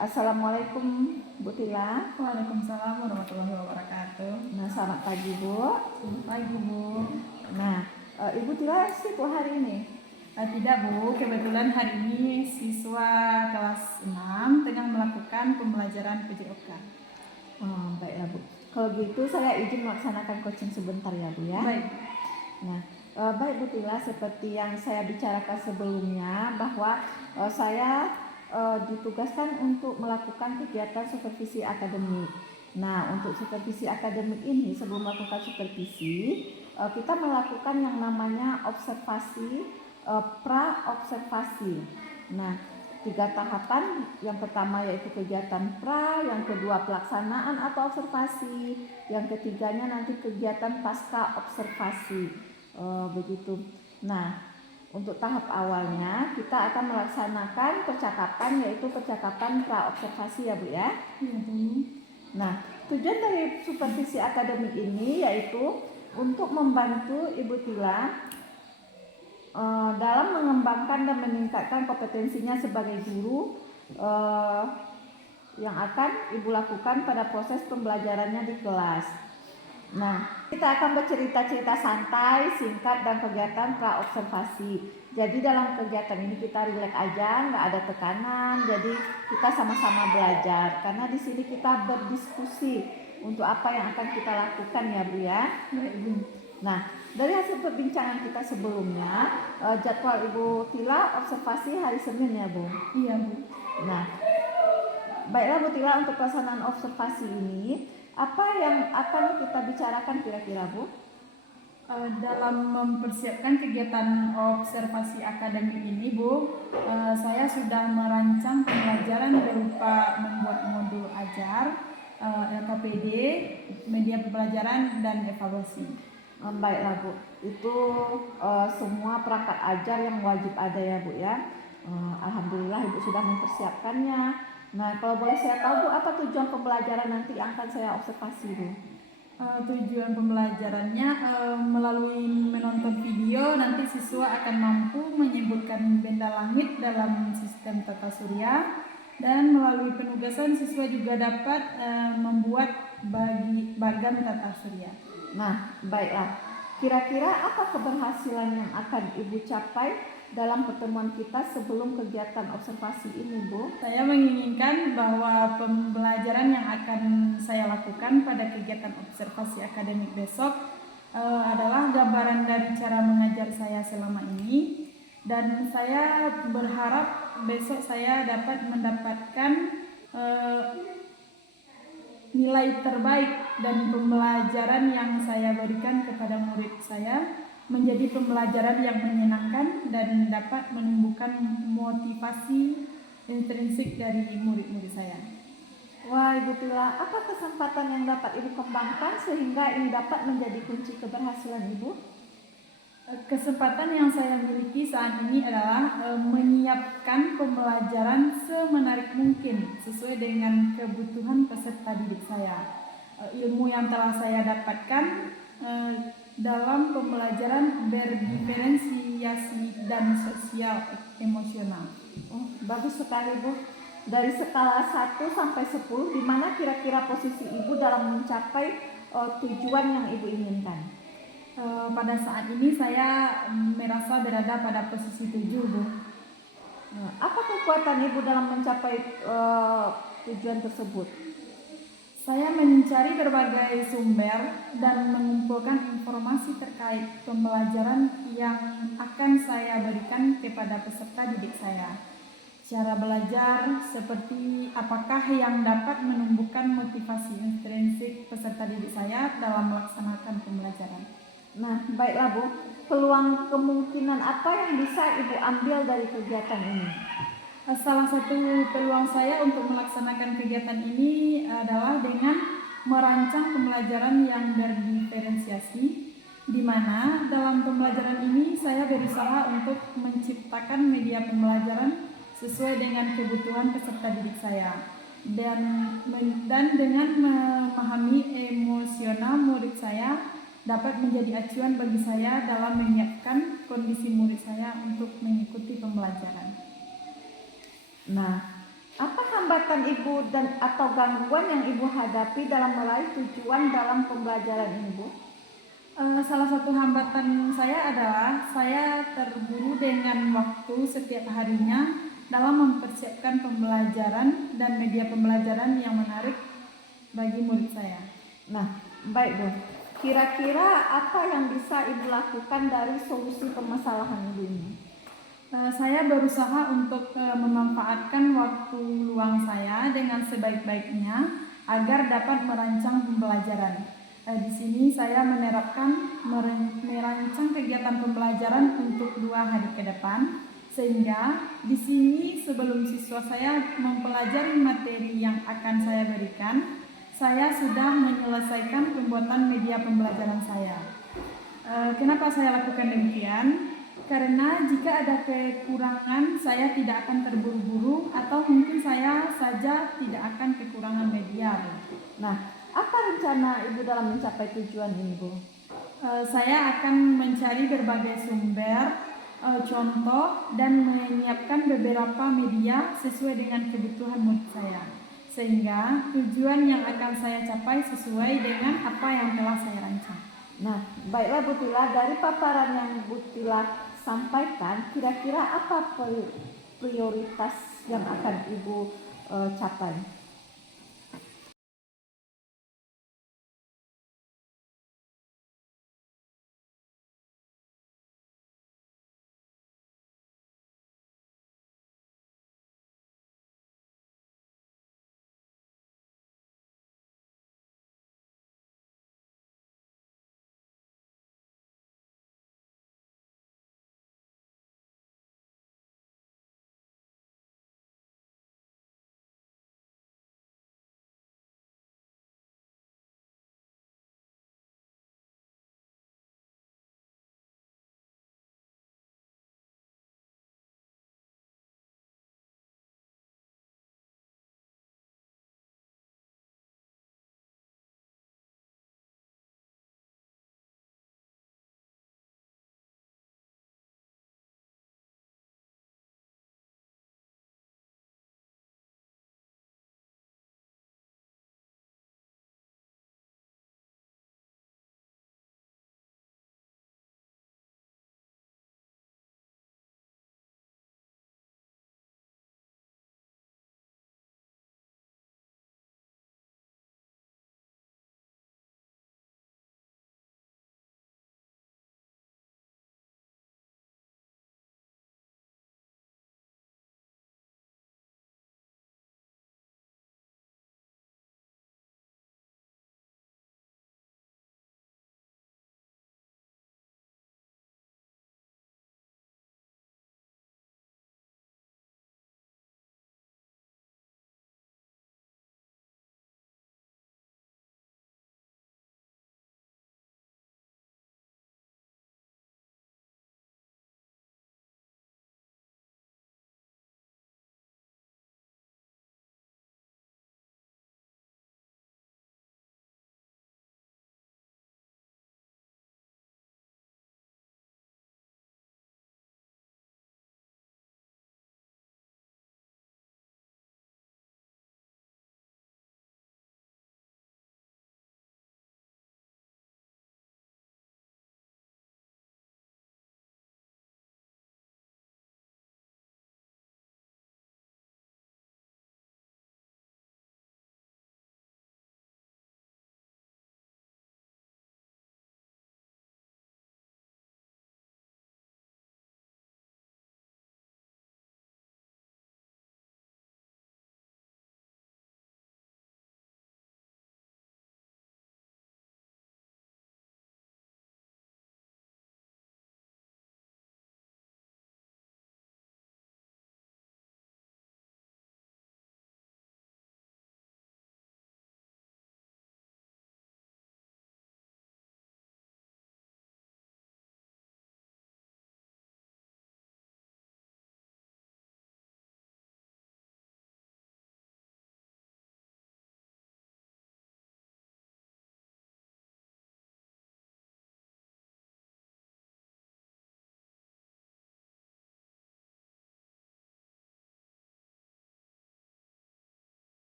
Assalamualaikum Bu Tila. Waalaikumsalam warahmatullahi wabarakatuh. Nah, selamat pagi Bu. Selamat pagi Bu. Nah, Ibu Tila sibuk hari ini? Tidak Bu, kebetulan hari ini siswa kelas 6 tengah melakukan pembelajaran PJOK. Baiklah Bu. Kalau gitu saya izin melaksanakan coaching sebentar ya Bu ya. Baik. Nah, baik Bu Tila, seperti yang saya bicarakan sebelumnya bahwa saya ditugaskan untuk melakukan kegiatan supervisi akademik. Nah, untuk supervisi akademik ini sebelum melakukan supervisi, kita melakukan yang namanya observasi, pra-observasi. Nah, 3 tahapan. Yang pertama yaitu kegiatan pra, yang kedua pelaksanaan atau observasi, yang ketiganya nanti kegiatan pasca observasi. Begitu. Nah, untuk tahap awalnya kita akan melaksanakan percakapan, yaitu percakapan pra-observasi ya Bu ya. Iya Bu. Nah, tujuan dari supervisi akademik ini yaitu untuk membantu Ibu Tila dalam mengembangkan dan meningkatkan kompetensinya sebagai guru yang akan Ibu lakukan pada proses pembelajarannya di kelas. Nah, kita akan bercerita-cerita santai, singkat, dan kegiatan pra-observasi. Jadi dalam kegiatan ini kita rileks aja, nggak ada tekanan. Jadi kita sama-sama belajar. Karena di sini kita berdiskusi untuk apa yang akan kita lakukan ya Bu ya. Nah, dari hasil perbincangan kita sebelumnya, jadwal Ibu Tila observasi hari Senin ya Bu. Iya Bu. Nah, baiklah Bu Tila, untuk pelaksanaan observasi ini apa yang akan kita bicarakan kira-kira Bu? Dalam mempersiapkan kegiatan observasi akademik ini Bu, saya sudah merancang pembelajaran berupa membuat modul ajar, LKPD, media pembelajaran, dan evaluasi. Baiklah Bu, itu semua perangkat ajar yang wajib ada ya Bu ya. Alhamdulillah Ibu sudah mempersiapkannya. Nah, kalau boleh saya tahu Bu, apa tujuan pembelajaran nanti yang akan saya observasi Bu? Tujuan pembelajarannya melalui menonton video nanti siswa akan mampu menyebutkan benda langit dalam sistem tata surya, dan melalui penugasan siswa juga dapat membuat bagan tata surya. Nah, baiklah. Kira-kira apa keberhasilan yang akan Ibu capai dalam pertemuan kita sebelum kegiatan observasi ini Bu? Saya menginginkan bahwa pembelajaran yang akan saya lakukan pada kegiatan observasi akademik besok adalah gambaran dari cara mengajar saya selama ini, dan saya berharap besok saya dapat mendapatkan nilai terbaik dan pembelajaran yang saya berikan kepada murid saya menjadi pembelajaran yang menyenangkan dan dapat menumbuhkan motivasi intrinsik dari murid-murid saya. Wah Ibu Tila, apa kesempatan yang dapat Ibu kembangkan sehingga ini dapat menjadi kunci keberhasilan Ibu? Kesempatan yang saya miliki saat ini adalah menyiapkan pembelajaran semenarik mungkin sesuai dengan kebutuhan peserta didik saya. Ilmu yang telah saya dapatkan dalam pembelajaran berdiferensiasi dan sosial emosional. Bagus sekali Bu. Dari skala 1 sampai 10, di mana kira-kira posisi Ibu dalam mencapai tujuan yang Ibu inginkan? Pada saat ini saya merasa berada pada posisi 7 Bu. Apa kekuatan Ibu dalam mencapai tujuan tersebut? Saya mencari berbagai sumber dan mengumpulkan informasi terkait pembelajaran yang akan saya berikan kepada peserta didik saya. Cara belajar seperti apakah yang dapat menumbuhkan motivasi intrinsik peserta didik saya dalam melaksanakan pembelajaran. Nah, baiklah Bu, peluang kemungkinan apa yang bisa Ibu ambil dari kegiatan ini? Salah satu peluang saya untuk melaksanakan kegiatan ini adalah dengan merancang pembelajaran yang berdiferensiasi, di mana dalam pembelajaran ini saya berusaha untuk menciptakan media pembelajaran sesuai dengan kebutuhan peserta didik saya, dan dengan memahami emosional murid saya dapat menjadi acuan bagi saya dalam menyiapkan kondisi murid saya untuk mengikuti pembelajaran. Nah, apa hambatan hambatan Ibu dan atau gangguan yang Ibu hadapi dalam meraih tujuan dalam pembelajaran ini, Bu? Salah satu hambatan saya adalah saya terburu dengan waktu setiap harinya dalam mempersiapkan pembelajaran dan media pembelajaran yang menarik bagi murid saya. Nah, baik Bu. Kira-kira apa yang bisa Ibu lakukan dari solusi permasalahan Ibu ini? Saya berusaha untuk memanfaatkan waktu luang saya dengan sebaik-baiknya agar dapat merancang pembelajaran. Di sini saya menerapkan merancang kegiatan pembelajaran untuk 2 hari ke depan, sehingga di sini sebelum siswa saya mempelajari materi yang akan saya berikan, saya sudah menyelesaikan pembuatan media pembelajaran saya. Kenapa saya lakukan demikian? Karena jika ada kekurangan, saya tidak akan terburu-buru atau mungkin saya saja tidak akan kekurangan media. Nah, apa rencana Ibu dalam mencapai tujuan ini, Bu? Saya akan mencari berbagai sumber, contoh, dan menyiapkan beberapa media sesuai dengan kebutuhan murid saya, sehingga tujuan yang akan saya capai sesuai dengan apa yang telah saya rancang. Nah, baiklah Bu Tila, dari paparan yang Bu Tila sampaikan, kira-kira apa prioritas yang akan Ibu capai?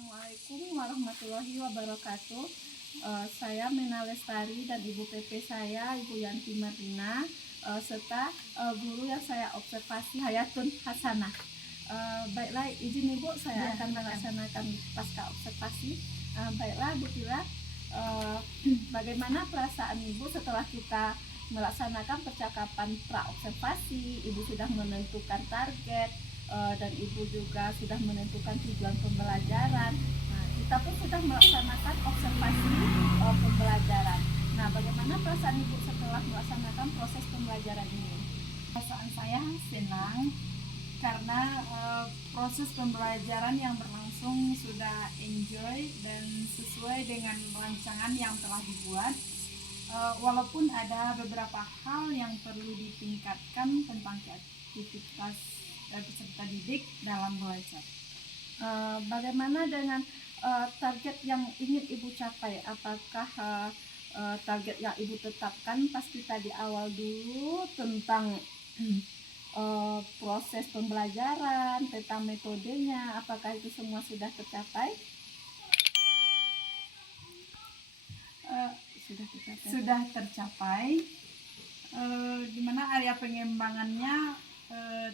Assalamualaikum warahmatullahi wabarakatuh. Saya Mena Lestari dan Ibu PP saya, Ibu Yanti Marina, serta guru yang saya observasi Hayatun Hasanah. Baiklah, izin Ibu, saya akan melaksanakan pasca observasi. Baiklah, Bu Tila, bagaimana perasaan Ibu setelah kita melaksanakan percakapan pra-observasi? Ibu sudah menentukan target, dan Ibu juga sudah menentukan tujuan pembelajaran. Nah, kita pun sudah melaksanakan observasi pembelajaran. Nah, bagaimana perasaan Ibu setelah melaksanakan proses pembelajaran ini? Perasaan saya senang karena proses pembelajaran yang berlangsung sudah enjoy dan sesuai dengan rancangan yang telah dibuat. Walaupun ada beberapa hal yang perlu ditingkatkan tentang aktivitas peserta didik dalam belajar. Bagaimana dengan target yang ingin Ibu capai? Apakah target yang Ibu tetapkan pas kita di awal dulu tentang proses pembelajaran, tentang metodenya, apakah itu semua sudah tercapai? Sudah tercapai, di mana area pengembangannya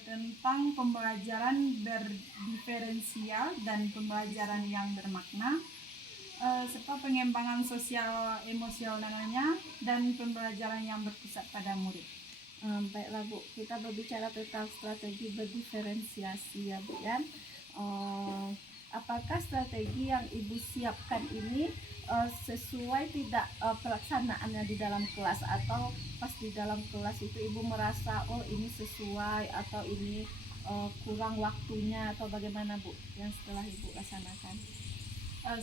tentang pembelajaran berdiferensial dan pembelajaran yang bermakna, serta pengembangan sosial emosionalnya dan pembelajaran yang berpusat pada murid. Baiklah Bu, kita berbicara tentang strategi berdiferensiasi ya Bu ya. Apakah strategi yang Ibu siapkan ini sesuai tidak pelaksanaannya di dalam kelas, atau pas di dalam kelas itu Ibu merasa oh ini sesuai atau ini kurang waktunya, atau bagaimana Bu yang setelah Ibu laksanakan?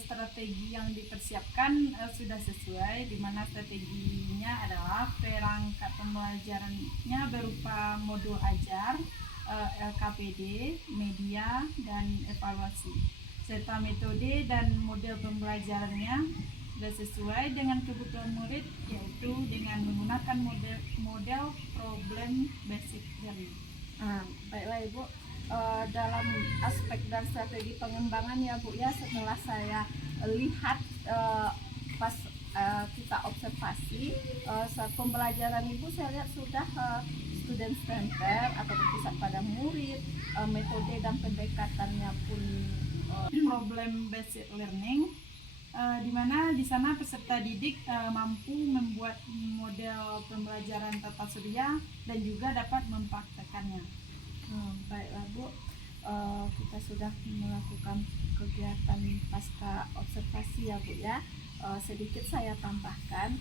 Strategi yang dipersiapkan sudah sesuai, di mana strateginya adalah perangkat pembelajarannya berupa modul ajar, LKPD, media, dan evaluasi, serta metode dan model pembelajarannya sudah sesuai dengan kebutuhan murid, yaitu dengan menggunakan model problem based learning. Baiklah Ibu, dalam aspek dan strategi pengembangan ya Bu ya, setelah saya lihat pas kita observasi saat pembelajaran Ibu, saya lihat sudah student center atau berpusat pada murid, metode dan pendekatannya pun problem based learning, di mana di sana peserta didik mampu membuat model pembelajaran tata surya dan juga dapat mempraktekannya. Baiklah Bu, kita sudah melakukan kegiatan pasca observasi ya Bu ya. Sedikit saya tambahkan,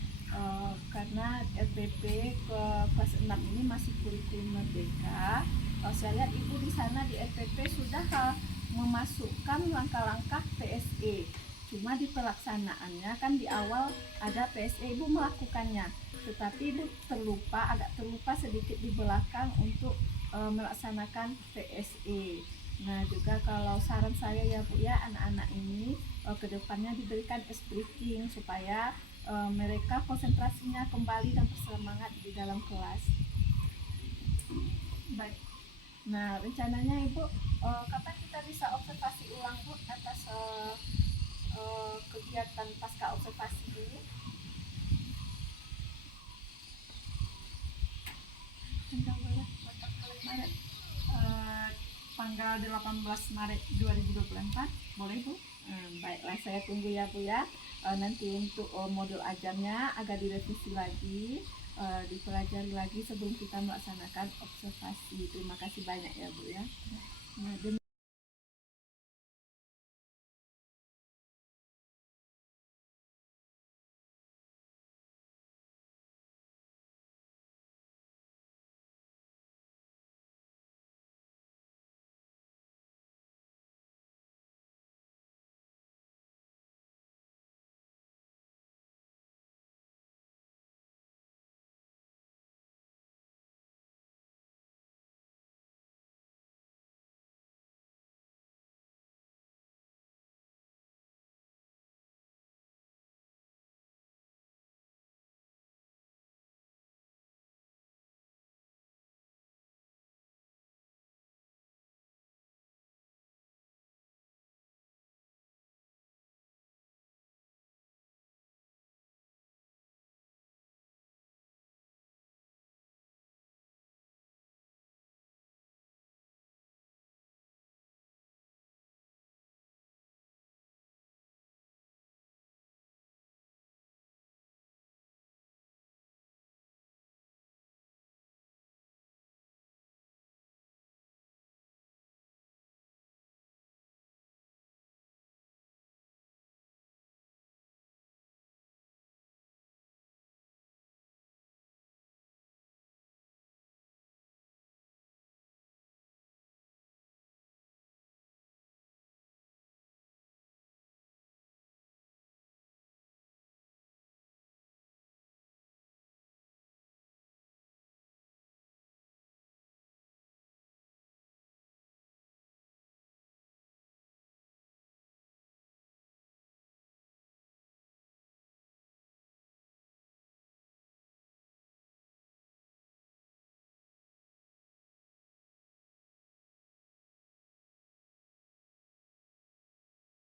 karena FPP ke kelas 6 ini masih kurikulum merdeka. Saya lihat Ibu di sana di FPP sudah memasukkan langkah-langkah PSE. Cuma di pelaksanaannya kan di awal ada PSE, Ibu melakukannya, tetapi Ibu agak terlupa sedikit di belakang untuk melaksanakan PSE. Nah, juga kalau saran saya ya Bu ya, anak-anak ini kedepannya diberikan ice breaking supaya mereka konsentrasinya kembali dan bersemangat di dalam kelas. Baik. Nah, rencananya Ibu kapan kita bisa observasi ulang Bu atas kegiatan pasca observasi ini? Tanggal 18 Maret 2024, boleh Bu? Baiklah, saya tunggu ya Bu ya. Nanti untuk modul ajarnya agak direvisi lagi, dipelajari lagi sebelum kita melaksanakan observasi. Terima kasih banyak ya Bu ya. Nah,